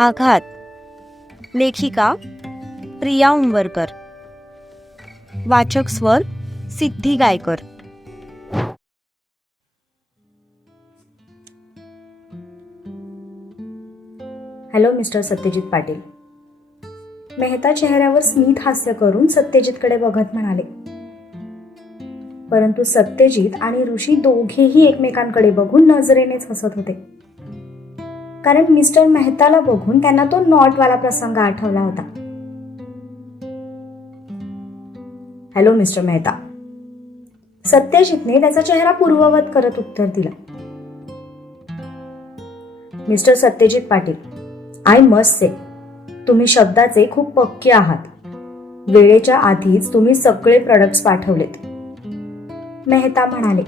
आघात. लेखिका प्रिया उंबरकर. वाचक स्वर सिद्धी गायकर. Hello mister Satyajit Patil. मेहता चेहऱ्यावर स्मित हास्य करून सत्यजितकडे बघत म्हणाले. परंतु सत्यजित आणि ऋषी दोघेही एकमेकांकडे बघून नजरेनेच हसत होते, कारण मिस्टर मेहताला बघून त्यांना तो नॉटवाला प्रसंग आठवला होता. Hello mister Mehta. सत्यजितने त्याचा चेहरा पूर्ववत करत उत्तर दिलं. Mister Satyajit Patil, I must say, तुम्ही शब्दाचे खूप पक्के आहात. वेळेच्या आधीच तुम्ही सगळे प्रोडक्ट्स पाठवलेत. मेहता म्हणाले.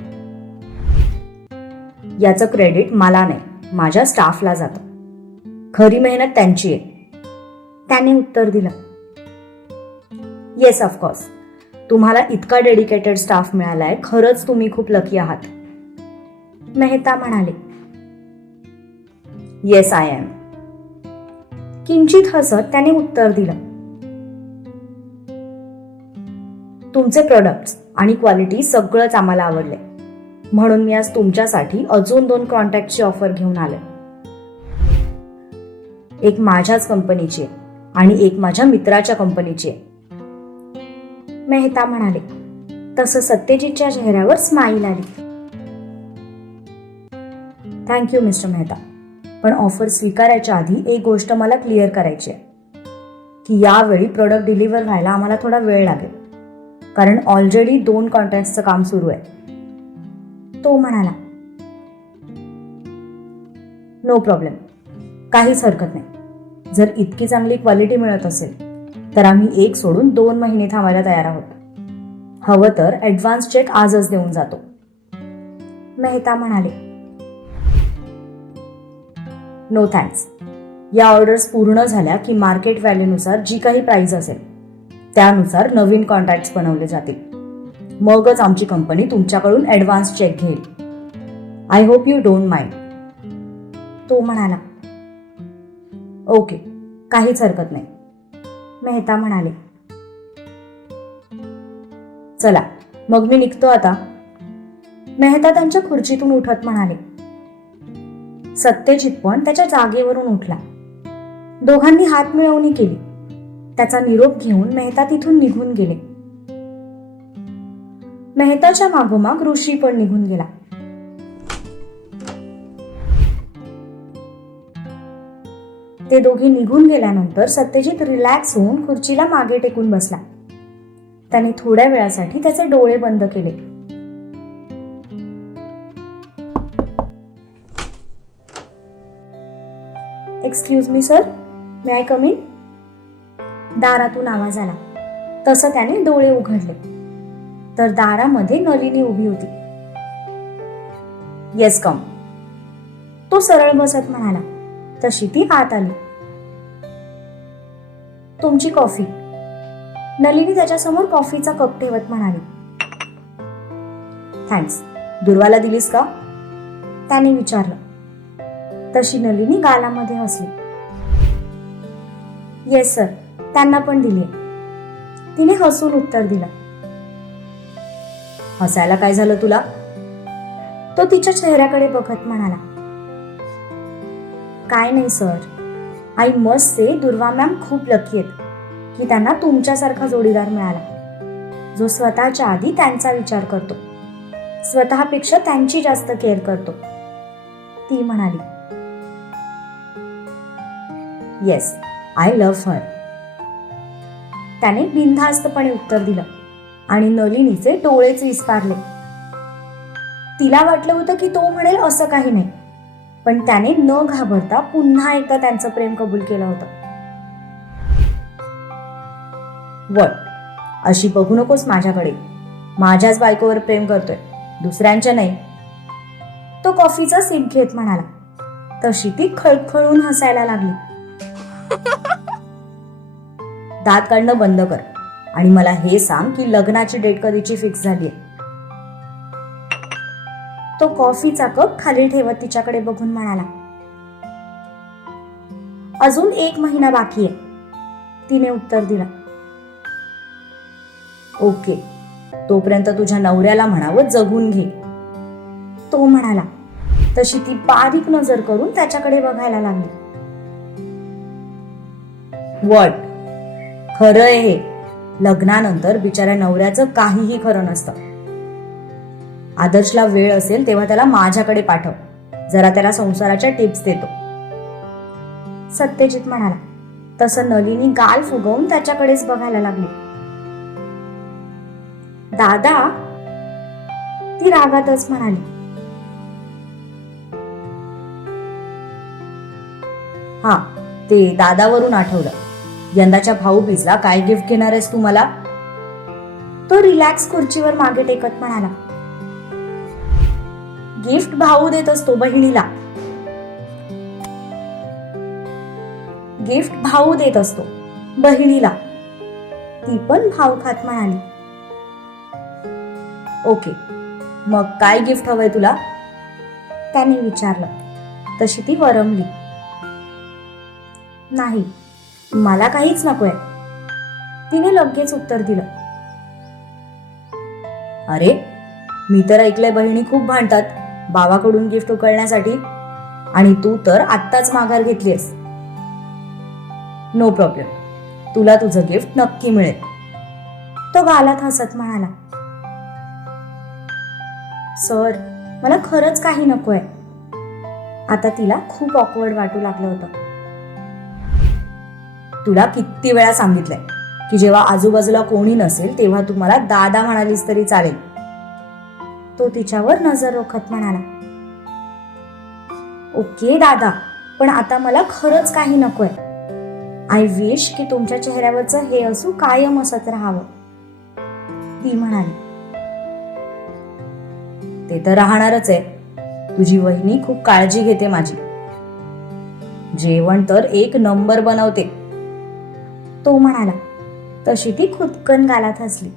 याचं क्रेडिट मला नाही, माझ्या स्टाफला जातं. खरी मेहनत त्यांची आहे, त्याने उत्तर दिलं. येस ऑफकोर्स, तुम्हाला इतका डेडिकेटेड स्टाफ मिळालाय, खरंच तुम्ही खूप लकी आहात. मेहता म्हणाले. Yes I am. किंचित हसत त्याने उत्तर दिलं. तुमचे प्रोडक्ट्स आणि क्वालिटी सगळंच आम्हाला आवडले, म्हणून मी आज तुमच्यासाठी अजून 2 कॉन्टॅक्टची ऑफर घेऊन आले. एक माझ्याच कंपनीची आहे आणि एक माझ्या मित्राच्या कंपनीची आहे. मेहता म्हणाले. तसं सत्यजितच्या चेहऱ्यावर स्माईल आली. थँक्यू मिस्टर मेहता, पण ऑफर स्वीकारायच्या आधी एक गोष्ट मला क्लिअर करायची आहे की यावेळी प्रोडक्ट डिलिव्हर व्हायला आम्हाला थोडा वेळ लागेल, कारण ऑलरेडी 2 कॉन्ट्रॅक्टचं काम सुरू आहे. तो म्हणाला. नो प्रॉब्लेम, काहीच हरकत नाही. जर इतकी चांगली क्वालिटी मिळत असेल तर आम्ही 1 सोडून 2 महिने थांबायला तयार आहोत. हवं तर ॲडव्हान्स चेक आजच देऊन जातो. मेहता म्हणाले. No thanks. या ऑर्डर्स पूर्ण झाल्या की मार्केट व्हॅल्यूनुसार जी काही प्राइस असेल त्यानुसार नवीन कॉन्ट्रॅक्ट्स बनवले जातील. मगच आमची कंपनी तुमच्याकडून ॲडव्हान्स चेक घेईल. I hope you don't mind. तो म्हणाला. ओके, काहीच हरकत नाही. मेहता म्हणाले. चला मग मी निघतो आता. मेहता त्यांच्या खुर्चीतून उठत म्हणाले. सत्यजित पण त्याच्या जागेवरून उठला. दोघांनी हात मिळवणी केली. त्याचा निरोप घेऊन मेहता तिथून निघून गेले. मेहताच्या मागोमाग ऋषी पण निघून गेला. ते दोघे निघून गेल्यानंतर सत्यजित रिलॅक्स होऊन खुर्चीला मागे टेकून बसला. त्याने थोड्या वेळासाठी त्याचे डोळे बंद केले. Excuse me sir, may I come in? दारातून आवाज आला. तसं त्याने डोळे उघडले तर दारामध्ये नलिनी उभी होती. Yes come. तो सरळ बसत म्हणाला. तशी ती आत आली. तुमची कॉफी. नलिनी त्याच्यासमोर कॉफीचा कप ठेवत म्हणाली. थँक्स. दुर्वाला दिलीस का? त्याने विचारलं. तशी नलिनी गालामध्ये हसली. येस सर, त्यांना पण दिली. तिने हसून उत्तर दिलं. हसायला काय झालं तुला? तो तिच्या चेहऱ्याकडे बघत म्हणाला. काय नाही सर, आय मस्ट से दुर्वा मॅम खूप लकी आहेत की त्यांना तुमच्यासारखा जोडीदार मिळाला, जो स्वतःच्या आधी त्यांचा विचार करतो, स्वतःपेक्षा त्यांची जास्त केअर करतो. ती म्हणाली. Yes, I love her. त्याने बिनधास्तपणे उत्तर दिलं आणि नलिनीचे डोळेच विस्तारले. तिला वाटलं होतं की तो म्हणेल असं काही नाही, पण त्याने न घाबरता पुन्हा एकदा त्यांचं प्रेम कबूल केलं होतं. वळ, अशी बघू नकोस माझ्याकडे. माझ्याच बायकोवर प्रेम करतोय, दुसऱ्यांच्या नाही. तो कॉफीचा सिप घेत म्हणाला. तशी ती खळखळून हसायला लागली. दात काढणं बंद कर आणि मला हे सांग की लग्नाची डेट कधीची फिक्स झालीये. तो कॉफीचा कप खाली ठेवत तिच्याकडे बघून म्हणाला. अजून 1 महिना बाकी आहे, तिने उत्तर दिलं. ओके, तोपर्यंत तुझ्या नवऱ्याला म्हणावं जगून घे, तो म्हणाला. तशी ती बारीक नजर करून त्याच्याकडे बघायला लागली. वॉट, खरं आहे हे. लग्नानंतर बिचाऱ्या नवऱ्याचं काहीही खरं नसतं. आदर्शला वेळ असेल तेव्हा त्याला माझ्याकडे पाठव, जरा त्याला संसाराच्या टिप्स देतो, सत्यजित म्हणाला. तसं नलिनी गाल फुगवून त्याच्याकडेच बघायला लागली. दादा, ती रागातच म्हणाली. हा, ते दादावरून आठवलं. यंदाच्या भाऊबीजला काय गिफ्ट घेणार आहेस तू मला? तो रिलॅक्स खुर्चीवर मागे टेकत म्हणाला. गिफ्ट भाऊ देत असतो बहिणीला. गिफ्ट भाऊ देत असतो बहिणीला, ती पण भाव खात म्हणाली. ओके, मग काय गिफ्ट हवंय तुला? त्याने विचारलं. तशी ती वरमली. नाही, मला काहीच नकोय, तिने लगेच उत्तर दिलं. अरे, मी तर ऐकलंय बहिणी खूप भांडतात भावाकडून गिफ्ट उकळण्यासाठी, आणि तू तर आत्ताच माघार घेतलीस. नो प्रॉब्लेम, तुला तुझं गिफ्ट नक्की मिळेल, तो गालात हसत म्हणाला. सर, मला खरंच काही नकोय. आता तिला खूप ऑकवर्ड वाटू लागलं होतं. तुला किती वेळा सांगितलंय की जेव्हा आजूबाजूला कोणी नसेल तेव्हा तू मला दादा म्हणालीस तरी चालेल, तो तिच्यावर नजर रोखत म्हणाला. ओके दादा, पण आता मला खरंच काही नकोय. आय विश की तुमच्या चेहऱ्यावरचं हे असू कायम असत राहावं, ती म्हणाली. ते तर राहणारच आहे. तुझी वहिनी खूप काळजी घेते माझी. जेवण तर 1 नंबर बनवते, तो म्हणाला. तशी ती खुदकन गालात हसली.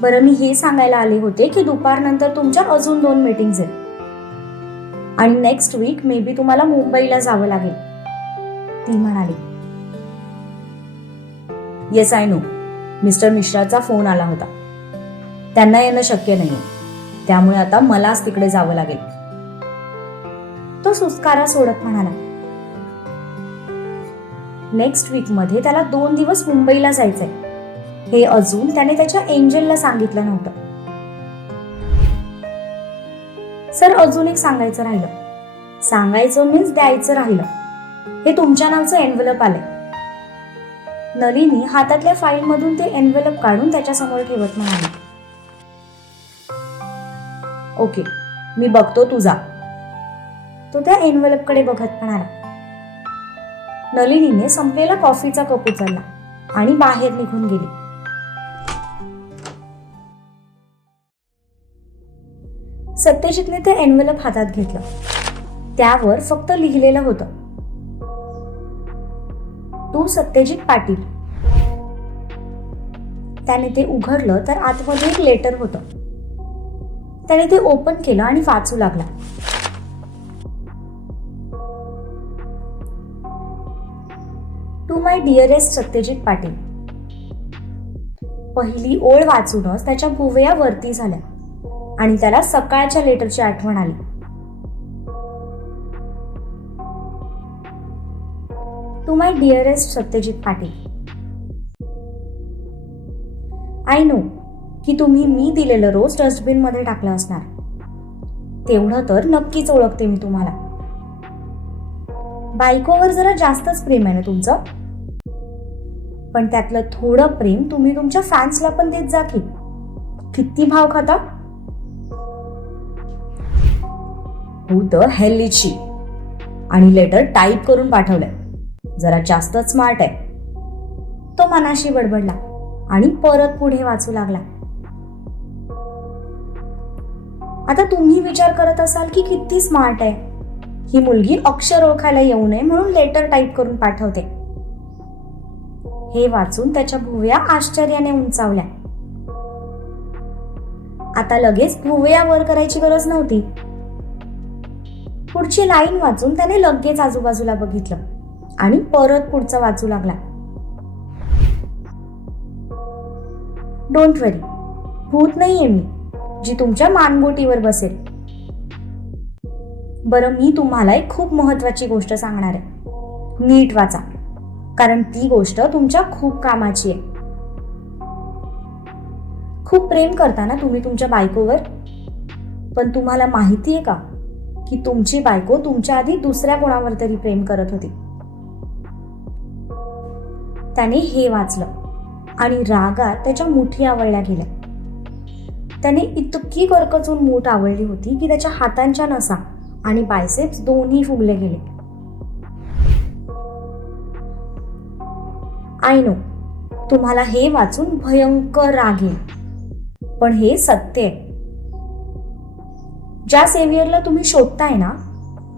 बरं, मी हे सांगायला आले होते की दुपारनंतर तुमच्या अजून 2 मीटिंग्स आहेत, आणि नेक्स्ट वीक मे बी तुम्हाला मुंबईला जावं लागेल, ती म्हणाली. Yes, I know. मिस्टर मिश्राचा फोन आला होता. त्यांना येणं शक्य नाहीये, त्यामुळे आता मलाच तिकडे जावं लागेल, तो सुस्कारा सोडत म्हणाला. नेक्स्ट वीक मध्ये त्याला 2 दिवस मुंबईला जायचंय, हे अजून त्याने त्याच्या एंजलला सांगितलं नव्हतं. सर, अजून एक सांगायचं राहिलं. सांगायचं मीन्स द्यायचं राहिलं. हे तुमच्या नावचं एन्व्हलप आलंय. नलिनी हातातल्या फाईल मधून ते एन्व्हलप काढून त्याच्या समोर ठेवत म्हणाली. ओके, मी बघतो, तू जा, तो त्या एन्व्हलप कडे बघत म्हणाला. नलिनीने संपलेला कॉफीचा कप उचलला आणि बाहेर निघून गेली. सत्यजितने ते एन्व्हलप हातात घेतलं. त्यावर फक्त लिहिलेलं होतं, तू सत्यजित पाटील. त्याने ते उघडलं तर आतमध्ये एक लेटर होतं. त्याने ते ओपन केलं आणि वाचू लागला. To my dearest Satyajit Patil. पहिली ओळ वाचूनच त्याच्या भुवया वरती झाल्या आणि त्याला सकाळच्या लेटरची आठवण आली. To my dearest Satyajit Patil. I know की तुम्ही मी दिलेलं रोज डस्टबिन मध्ये टाकलं असणार. तेवढं तर नक्कीच ओळखते मी तुम्हाला. बायकोवर जरा जास्तच प्रेम आहे ना तुमचं, पण त्यातलं थोडं प्रेम तुम्ही तुमच्या फॅन्सला पण देत जा की. किती भाव खाता. हू द हेल इज शी. आणि लेटर टाईप करून पाठवलंय. जरा जास्तच स्मार्ट आहे, तो मनाशी बडबडला आणि परत पुढे वाचू लागला. आता तुम्ही विचार करत असाल की किती स्मार्ट आहे ही मुलगी, अक्षर ओळखायला येऊ नये म्हणून लेटर टाईप करून पाठवते. हे वाचून त्याच्या भुवया आश्चर्याने उंचावल्या. आता लगेच भुवया वर करायची गरज नव्हती. पुढची लाईन वाचून त्याने लगेच आजूबाजूला बघितलं आणि परत पुढचं वाचू लागला. डोंट वरी, भूत नाहीये मी जी तुमच्या मानगोटीवर बसेल. बरं, मी तुम्हाला एक खूप महत्वाची गोष्ट सांगणार आहे. नीट वाचा, कारण ती गोष्ट तुमच्या खूप कामाची आहे. खूप प्रेम करता ना तुम्ही तुमच्या बायकोवर, पण तुम्हाला माहिती आहे का की तुमची बायको तुमच्या आधी दुसऱ्या कोणावर तरी प्रेम करत होती. त्याने हे वाचलं आणि रागात त्याच्या मुठी आवळल्या गेल्या. त्याने इतकी करकचून मूठ आवळली होती की त्याच्या हातांच्या नसा आणि बायसेप्स दोन्ही फुगले गेले. आय नो, तुम्हाला हे वाचून भयंकर राग येईल, पण हे सत्य आहे. ज्या सेव्हियरला तुम्ही शोधताय ना,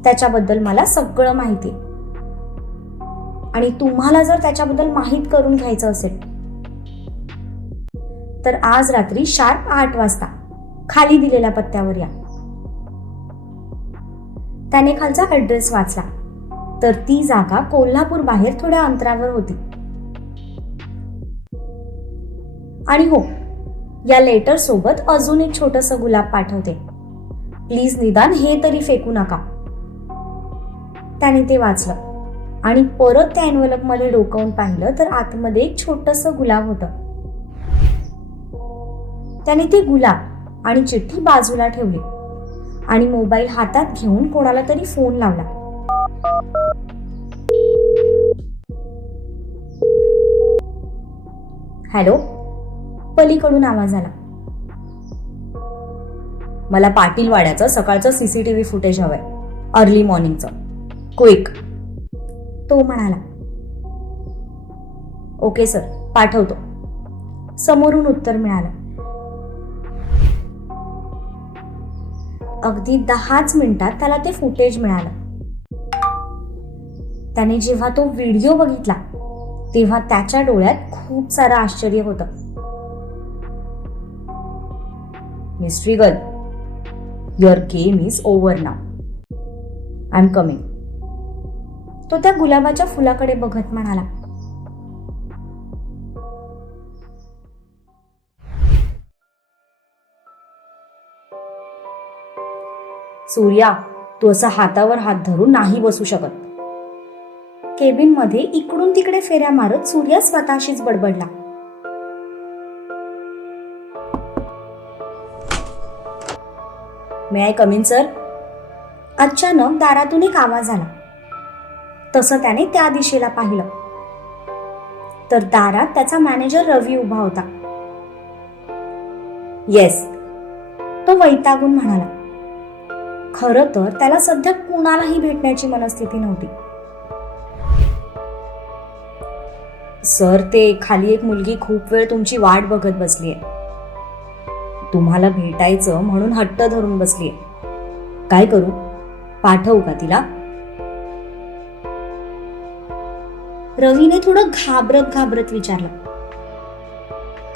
त्याच्याबद्दल मला सगळं माहिती आहे. आणि तुम्हाला जर त्याच्याबद्दल माहीत करून घ्यायचं असेल तर आज रात्री शार्प 8 वाजता खाली दिलेल्या पत्त्यावर या. त्याने खालचा ऍड्रेस वाचला तर ती जागा कोल्हापूर बाहेर थोड्या अंतरावर होती. आणि हो, या लेटर सोबत अजून एक छोटंसं गुलाब पाठवते. प्लीज निदान हे तरी फेकू नका. त्याने ते वाचलं आणि परत त्या एन्व्हलप मध्ये डोकावून पाहिलं तर आतमध्ये एक छोटंसं गुलाब होतं. त्याने ती गुलाब आणि चिठ्ठी बाजूला ठेवली आणि मोबाईल हातात घेऊन कोणाला तरी फोन लावला. हॅलो, पलीकडून आवाज आला. मला पाटील वाड्याचं सकाळचं सीसीटीव्ही फुटेज हवंय, अर्ली मॉर्निंगचं, क्विक. तो म्हणाला. ओके सर, पाठवतो. समोरून उत्तर मिळालं. अगदी 10च मिनिटात त्याला ते फुटेज मिळालं. त्याने जेव्हा तो व्हिडिओ बघितला तेव्हा त्याच्या डोळ्यात खूप सारं आश्चर्य होतं. Mystery girl, your game is over now. I am coming. तो त्या गुलाबाच्या फुलाकडे बघत म्हणाला. सूर्या, तू असं हातावर हात धरून नाही बसू शकत. केबिन मध्ये इकडून तिकडे फेऱ्या मारत सूर्या स्वतःशीच बडबडला. मे आय कम इन सर. अचानक दारातून एक आवाज आला. तसं त्याने त्या दिशेला पाहिलं तर दारात त्याचा मॅनेजर रवी उभा होता. येस, तो वैतागून म्हणाला. खरं तर त्याला सध्या कुणालाही भेटण्याची मनस्थिती नव्हती. सर, ते खाली एक मुलगी खूप वेळ तुमची वाट बघत बसलीये. तुम्हाला भेटायचं म्हणून हट्ट धरून बसलीये. काय करू, पाठवू का तिला? रवीने थोडं घाबरत विचारलं,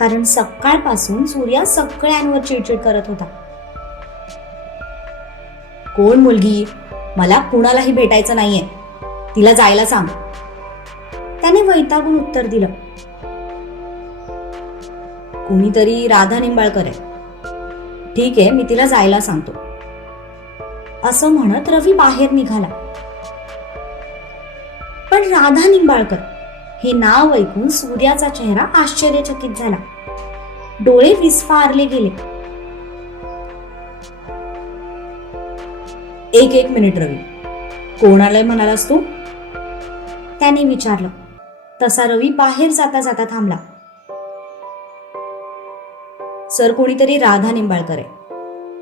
कारण सकाळपासून सूर्या सगळ्यांवर चिडचिड करत होता. कोण मुलगी? मला कुणालाही भेटायचं नाहीये, तिला जायला सांग. त्याने वैतागून उत्तर दिलं. कुणीतरी राधा निंबाळकर आहे. ठीक आहे, मी तिला जायला सांगतो. असं म्हणत रवी बाहेर निघाला. पण राधा निंबाळकर हे नाव ऐकून सूर्याचा चेहरा आश्चर्यचकित झाला. डोळे विस्फारले गेले. एक मिनिट रवी, कोण आलंय म्हणालास तू? त्याने विचारलं. तसा रवी बाहेर जाता जाता थांबला. सर, कोणीतरी राधा निंबाळकर आहे.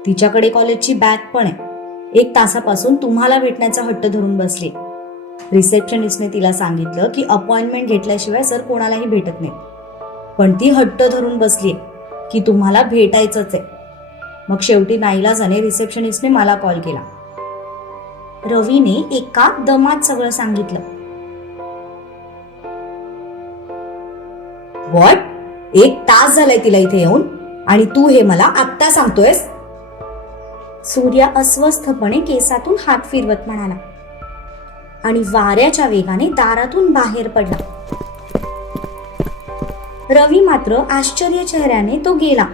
तिच्याकडे कॉलेजची बॅग पण आहे. 1 तासापासून तुम्हाला भेटण्याचा हट्ट धरून बसली. रिसेप्शनिस्टने तिला सांगितलं की अपॉइंटमेंट घेतल्याशिवाय सर कोणालाही भेटत नाही, पण ती हट्ट धरून बसली की तुम्हाला भेटायचंच आहे. मग शेवटी नाईलाजाने रिसेप्शनिस्टने मला कॉल केला. रवीने एका दमात सगळं सांगितलं. व्हॉट? 1 तास झालाय तिला इथे येऊन आणि तू हे मला आत्ता सांगतोयस? सूर्या अस्वस्थपणे केसातून हात फिरवत म्हणाला आणि वाऱ्याच्या वेगाने दारातून बाहेर पडला. रवी मात्र आश्चर्य चेहऱ्याने तो गेला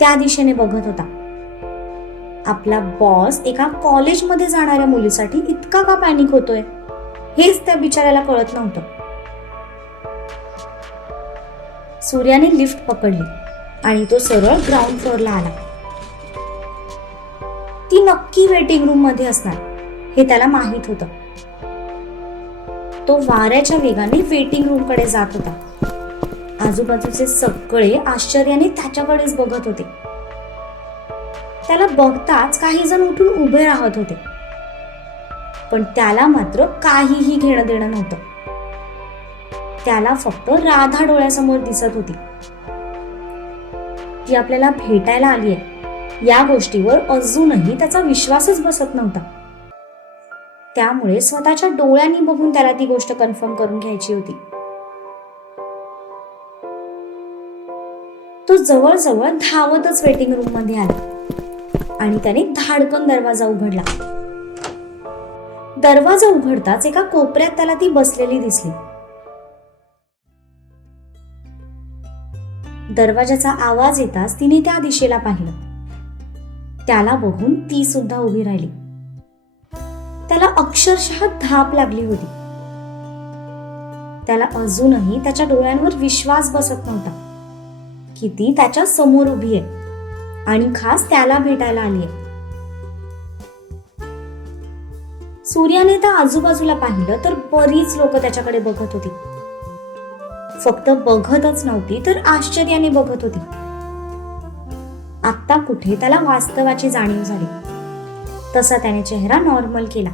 त्या दिशेने बघत होता. आपला बॉस एका कॉलेजमध्ये जाणाऱ्या मुलीसाठी इतका का पॅनिक होतोय हेच त्या बिचाऱ्याला कळत नव्हतं. सूर्याने लिफ्ट पकडली आणि तो सरळ ग्राउंड फ्लोअरला आला. ती नक्की वेटिंग रूम मध्ये असणार हे त्याला माहित होतं. तो वाऱ्याच्या वेगाने वेटिंग रूम कडे जात होता. आजूबाजूचे सगळे आश्चर्याने त्याच्याकडेच बघत होते. त्याला बघताच काही जण उठून उभे राहत होते, पण त्याला मात्र काहीही घेणं देणं नव्हतं. त्याला फक्त राधा डोळ्यासमोर दिसत होती. ती आपल्याला भेटायला आली आहे या गोष्टीवर अजूनही त्याचा विश्वासच बसत नव्हता. त्यामुळे स्वतःच्या डोळ्यांनी बघून त्याला ती गोष्ट कन्फर्म करून घ्यायची होती. तो जवळजवळ धावतच वेटिंग रूम मध्ये आला आणि त्याने धाडकन दरवाजा उघडला. दरवाजा उघडताच एका कोपऱ्यात त्याला ती बसलेली दिसली. दरवाजाचा आवाज येताच तिने त्या दिशेला पाहिलं. त्याला बघून ती सुद्धा उभी राहिली. त्याला अक्षरशः धाप लागली होती. त्याला अजूनही त्याच्या डोळ्यांवर विश्वास बसत नव्हता की ती त्याच्या समोर उभी आहे आणि खास त्याला भेटायला आली आहे. सूर्याने त्या आजूबाजूला पाहिलं तर बरीच लोक त्याच्याकडे बघत होती. फक्त बघतच नव्हती तर आश्चर्याने बघत होती. आत्ता कुठे त्याला वास्तवाची जाणीव झाली. तसा त्याने चेहरा नॉर्मल केला,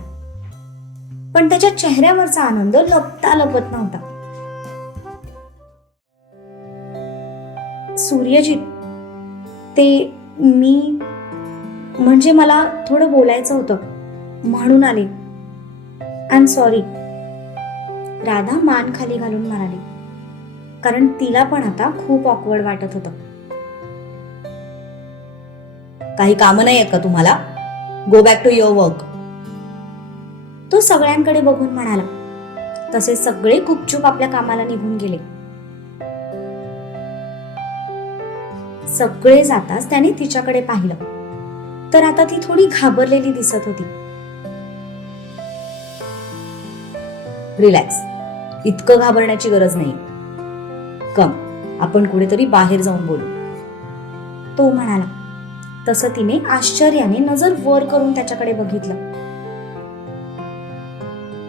पण त्याच्या चेहऱ्यावरचा आनंद लपता लपत नव्हता. सूर्यजीत, ते मी म्हणजे मला थोडं बोलायचं होतं म्हणून आले. I am sorry. राधा मान खाली घालून म्हणाली, कारण तिला पण आता खूप ऑकवर्ड वाटत होतं. काही कामं नाही आहेत का तुम्हाला? Go back to your work. तो सगळ्यांकडे बघून म्हणाला. तसे सगळे गुपचूप आपल्या कामाला निघून गेले. सगळे जाताच त्याने तिच्याकडे पाहिलं तर आता ती थोडी घाबरलेली दिसत होती. रिलॅक्स, इतकं घाबरण्याची गरज नाही. कम, आपण कुठेतरी बाहेर जाऊन बोलू, तो म्हणाला. तसं तिने आश्चर्याने नजर वर करून त्याच्याकडे बघितलं,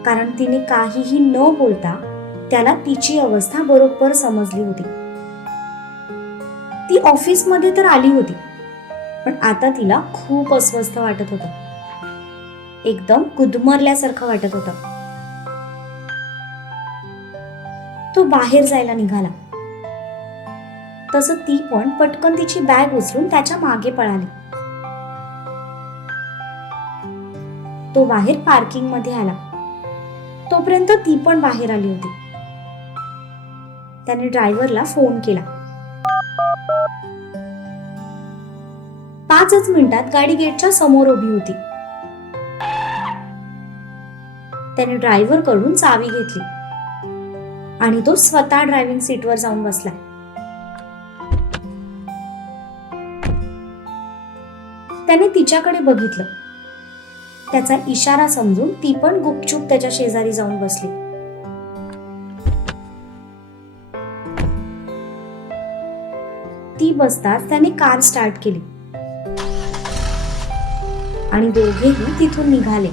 कारण तिने काहीही न बोलता त्याला तिची अवस्था बरोबर समजली होती. ती ऑफिसमध्ये तर आली होती, पण आता तिला खूप अस्वस्थ वाटत होतं. एकदम गुदमरल्यासारखं वाटत होतं. तो बाहेर जायला निघाला. तसं ती पण पटकन तिची बॅग उचलून त्याच्या मागे पळाली. तो बाहेर पार्किंग मध्ये आला. तोपर्यंत ती पण बाहेर आली होती. त्याने ड्रायव्हरला फोन केला. 5च मिनिटात गाडी गेटच्या समोर उभी होती. त्याने ड्रायव्हर कडून चावी घेतली आणि तो स्वतः ड्रायव्हिंग सीटवर जाऊन बसला. त्याने तिच्याकडे बघितलं. त्याचा इशारा समजून ती पण गुपचूप त्याच्या शेजारी जाऊन बसली. ती बसताच त्याने कार स्टार्ट केली आणि दोघेही तिथून निघाले.